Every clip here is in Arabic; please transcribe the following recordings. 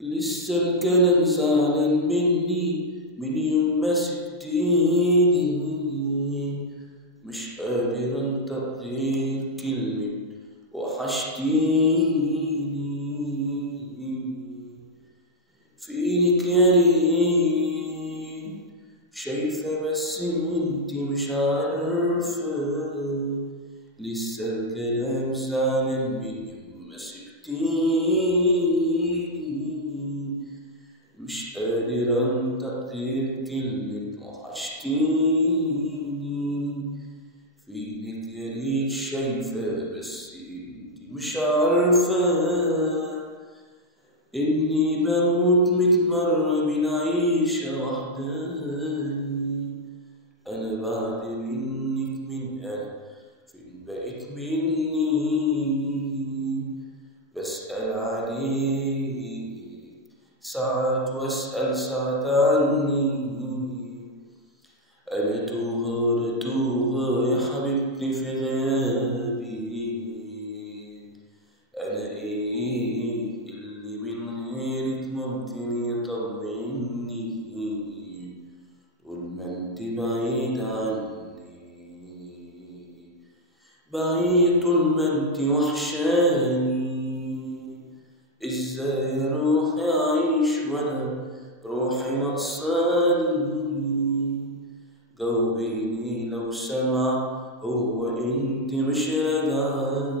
لسه الكلام زعلان مني من يوم ما سبتيني، مش قادر انطق غير كلمة وحشتيني. فينك يا ريت شايفة بس انتي مش عارفة، لسه الكلام زعلان من يوم ما سبتيني، مش قادر انطق غير كلمة وحشتيني. فينك يا ريت شايفة بس انتي مش عارفة، إني بموت 100 مرة من عيشة وحداني. أنا بعد منك من أنا فين بقيت مني، بسأل عليك ساعات وأسأل ساعات عني. أنا توها ولا توها يا حبيبتي في غيابي، أنا إيه اللي من غيرك ممكن يطمني طول ما انت بعيد عني، بعيد طول ما انت وحشاني. ازاي روحي أعيش وأنا روحي نقصاني؟ جاوبيني لو سمع، هو انت مش راجعة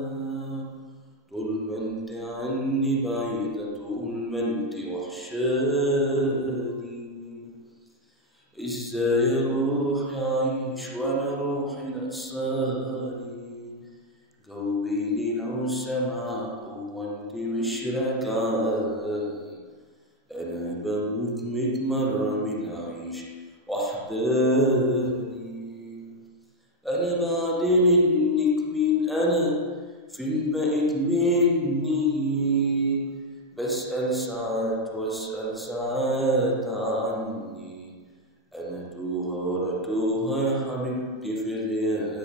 طول ما انت عني بعيدة، طول ما انت وحشاني؟ ازاي روحي أعيش وأنا روحي نقصاني؟ جاوبيني لو سمع، هو انت مش راجعة؟ أنا بموت 100 مرة من عيش وحداني. أنا بعد منك مين أنا فين بقيت مني، بسأل ساعات وأسأل ساعات عني. أنا توها ولا توها يا حبيبتي في غيابي.